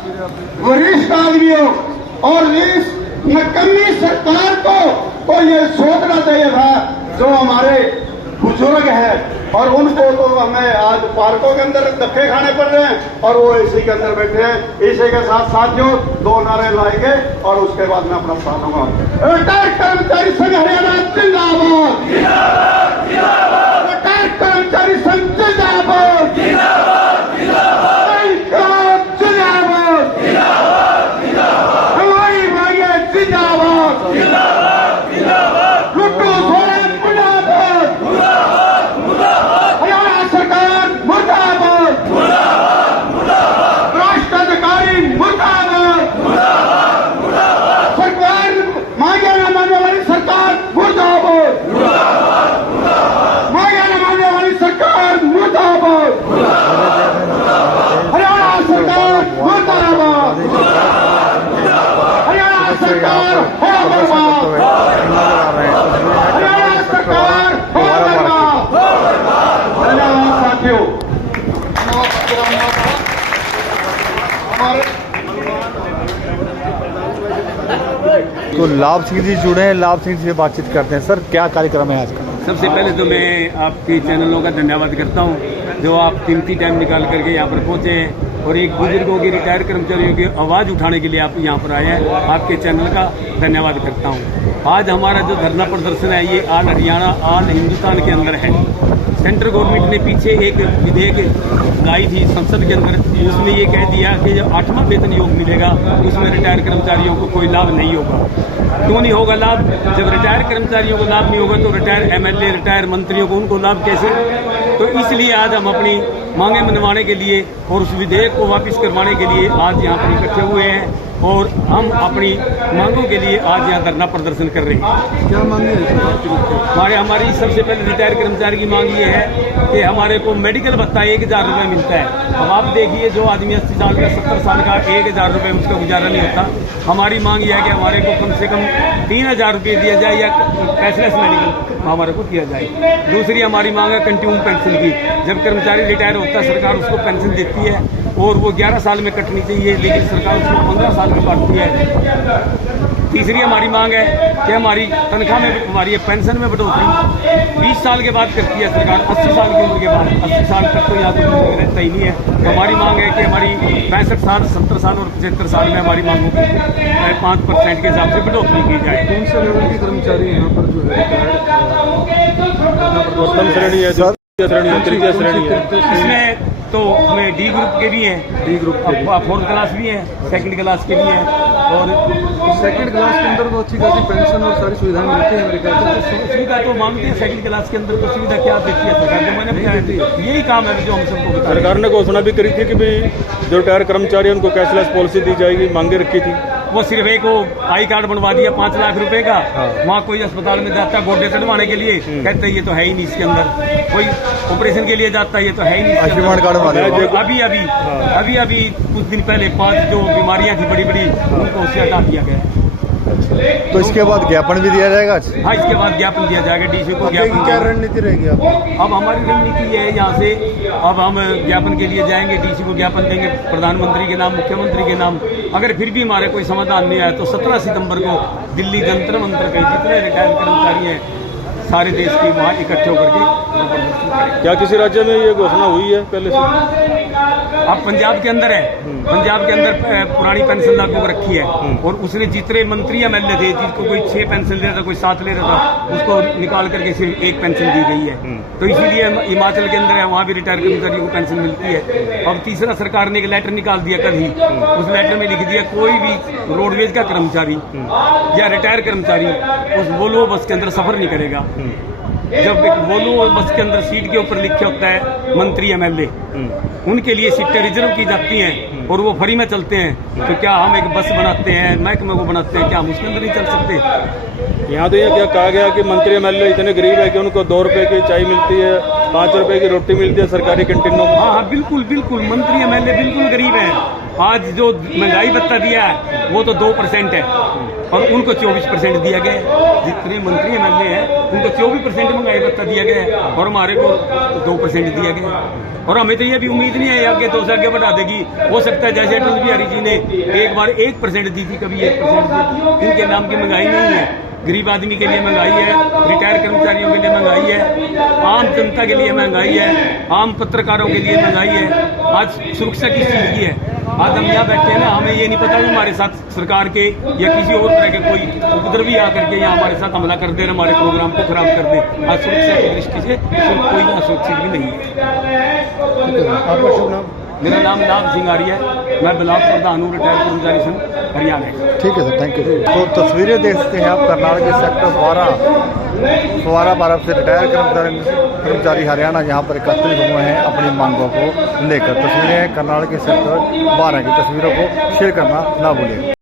वरिष्ठ आदमियों और इस नकम्मी सरकार को तो ये सोचना चाहिए था जो हमारे बुजुर्ग हैं और उनको तो हमें आज पार्कों के अंदर धक्के खाने पड़ रहे हैं और वो इसी के अंदर बैठे हैं। इसी के साथ साथियों 2 नारे लाएंगे और उसके बाद मैं अपना साथ लूंगा। रिटायर्ड कर्मचारी संघ हरियाणा जिंदाबाद, रिटायर्ड कर्मचारी संघ जिंदाबाद, हमारी मांगे जिंदाबाद, लुट्टू सोरेन मुर्दाबाद, हरियाणा सरकार मुर्दाबाद, राष्ट्र अधिकारी मुर्दाबाद, सरकार मांगे न मानने वाली सरकार मुर्दाबाद, मांगे न मानने वाली सरकार मुर्दाबाद, हरियाणा सरकार मुर्दाबाद, हरियाणा सरकार हो बर्बाद, हरियाणा सरकार हो बर्बाद। धन्यवाद साथियों। तो लाभ सिंह जी जुड़े हैं, लाभ सिंह जी से बातचीत करते हैं। सर क्या कार्यक्रम है आज का? सबसे पहले तो मैं आपके चैनलों का धन्यवाद करता हूं जो आप कीमती टाइम निकाल करके यहाँ पर पहुंचे हैं और एक बुजुर्गों की रिटायर कर्मचारियों की आवाज़ उठाने के लिए आप यहाँ पर आए हैं। आपके चैनल का धन्यवाद करता हूँ। आज हमारा जो धरना प्रदर्शन है ये ऑल हरियाणा ऑल हिंदुस्तान के अंदर है। सेंट्रल गवर्नमेंट ने पीछे एक विधेयक लाई थी संसद के अंदर, उसमें ये कह दिया कि जो 8वां वेतन योग मिलेगा उसमें रिटायर कर्मचारियों को कोई लाभ नहीं होगा। क्यों नहीं होगा लाभ? जब रिटायर कर्मचारियों को लाभ नहीं होगा तो रिटायर एमएलए, रिटायर मंत्रियों को उनको लाभ कैसे? तो इसलिए आज हम अपनी मांगे मनवाने के लिए और उस विधेयक को वापस करवाने के लिए आज यहाँ पर इकट्ठे हुए हैं और हम अपनी मांगों के लिए आज यहाँ धरना प्रदर्शन कर रहे हैं। क्या मांगे हैं? हमारी सबसे पहले रिटायर कर्मचारी की मांग ये है कि हमारे को मेडिकल भत्ता 1000 रुपये मिलता है। अब आप देखिए जो आदमी 80 साल का 70 साल का 1000 रुपये उसका गुजारा नहीं होता। हमारी मांग यह है कि हमारे को कम से कम 3000 रुपये दिया जाए या कैशलेस मेडिकल हमारे को दिया जाए। दूसरी हमारी मांग है कंटिन्यू पेंशन की। जब कर्मचारी रिटायर होता है सरकार उसको पेंशन देती है और वो 11 साल में कटनी चाहिए, लेकिन सरकार उसको 15 साल में काटती है। तीसरी हमारी मांग है कि हमारी तनख्वाह में हमारी पेंशन में बढ़ोतरी 20 साल के बाद करती है सरकार, 80 साल की उम्र के बाद। 80 साल तक तो यहाँ तो रहता ही नहीं है। तो हमारी मांग है कि हमारी 65 साल, 70 साल और 75 साल में हमारी मांगों की 5% के हिसाब से बढ़ोतरी की जाए। कौन से लेवल के कर्मचारी यहाँ पर जो है श्रेणी है, तृतीय श्रेणी है? इसमें तो मैं डी ग्रुप के भी हैं, डी ग्रुप के 4th क्लास भी हैं, 2nd क्लास के भी हैं और 2nd क्लास के अंदर तो अच्छी खासी पेंशन और सारी सुविधाएं मिलती है मेरे ख्याल से। सुविधा तो मांगते हैं 2nd क्लास के अंदर तो सुविधा क्या देती है सरकार? जो मैंने बताया थी यही काम है जो हम सबको बता। सरकार ने घोषणा भी करी थी कि भाई जो रिटायर कर्मचारी हैं उनको कैशलेस पॉलिसी दी जाएगी, मांगे रखी थी। वो सिर्फ एक वो आई कार्ड बनवा दिया 5 लाख रुपए का। वहाँ कोई अस्पताल में जाता है गोड्डे चढ़वाने के लिए, कहते हैं ये तो है ही नहीं इसके अंदर। कोई ऑपरेशन के लिए जाता है ये तो है ही नहीं। आयुष्मान कार्ड अभी कुछ दिन पहले 5 जो बीमारियां थी बड़ी बड़ी उनको उससे हटा दिया गया। तो इसके बाद ज्ञापन भी दिया जाएगा? हाँ, इसके बाद ज्ञापन दिया जाएगा डीसी को। ज्ञापन क्या रणनीति रहेगी अब हमारी रणनीति है यहाँ से अब हम ज्ञापन के लिए जाएंगे, डीसी को ज्ञापन देंगे प्रधानमंत्री के नाम, मुख्यमंत्री के नाम। अगर फिर भी हमारे कोई समाधान नहीं आया तो 17 सितंबर को दिल्ली जंतर मंतर पे जितने रिटायर्ड कर्मचारी हैं सारे देश के वहाँ इकट्ठे होकर के। क्या किसी राज्य में ये घोषणा हुई है पहले से? अब पंजाब के अंदर है, पंजाब के अंदर पुरानी पेंशन लागू रखी है और उसने जितने मंत्री एमएलए थे जिसको कोई 6 पेंशन ले रहा था, कोई 7 ले रहा था, उसको निकाल करके सिर्फ 1 पेंशन दी गई है। तो इसीलिए हिमाचल के अंदर है वहाँ भी रिटायर कर्मचारियों को पेंशन मिलती है। अब तीसरा सरकार ने एक लेटर निकाल दिया कल ही, उस लेटर में लिख दिया कोई भी रोडवेज का कर्मचारी या रिटायर कर्मचारी उस वोल्वो बस के अंदर सफर नहीं करेगा। जब एक वोल्वो बस के अंदर सीट के ऊपर लिखा होता है मंत्री एमएलए, उनके लिए सीटें रिजर्व की जाती हैं और वो फ्री में चलते हैं। तो क्या हम एक बस बनाते हैं, महकमे को बनाते हैं, क्या हम उसके अंदर नहीं चल सकते? यहाँ तो ये क्या कहा गया कि मंत्री एमएलए इतने गरीब है कि उनको 2 रुपए की चाय मिलती है, 5 रुपए की रोटी मिलती है सरकारी कैंटीनों में। हाँ, बिल्कुल बिल्कुल, मंत्री एमएलए बिल्कुल गरीब है। आज जो महंगाई भत्ता दिया है वो तो 2% है। और उनको 24% दिया गया है। जितने मंत्री MLA हैं उनको 24% महंगाई भत्ता दिया गया है और हमारे को 2% दिया गया है। और हमें तो ये भी उम्मीद नहीं है आगे 2 से आगे बढ़ा देगी। हो सकता है जैसे अटल बिहारी जी ने एक बार 1% दी थी, कभी 1% दी। इनके नाम की महंगाई नहीं है। गरीब आदमी के लिए महंगाई है, रिटायर कर्मचारियों के लिए महंगाई है, आम जनता के लिए महंगाई है, आम पत्रकारों के लिए महंगाई है। आज सुरक्षा किस चीज की है? आज हम यहाँ बैठे हैं ना, हमें ये नहीं पता कि हमारे साथ सरकार के या किसी और तरह के कोई उपद्रवी आकर के यहाँ हमारे साथ हमला कर दे, हमारे प्रोग्राम को खराब कर दे। आज सुरक्षा की दृष्टि से कोई असुरक्षित भी नहीं है। आपका शुभ नाम? मेरा नाम नाम सिंह आर्य है, मैं ब्लॉक प्रधान हूँ, रिटायर कर्मचारी संघ हरियाणा का। ठीक है सर, थैंक यू। तो तस्वीरें देख सकते हैं आप कर्नाटक के सेक्टर 12 बारह से रिटायर कर्मचारी हरियाणा यहाँ पर एकत्रित हुए हैं अपनी मांगों को लेकर। तस्वीरें कर्नाटक के सेक्टर 12 की तस्वीरों को शेयर करना ना भूलिए।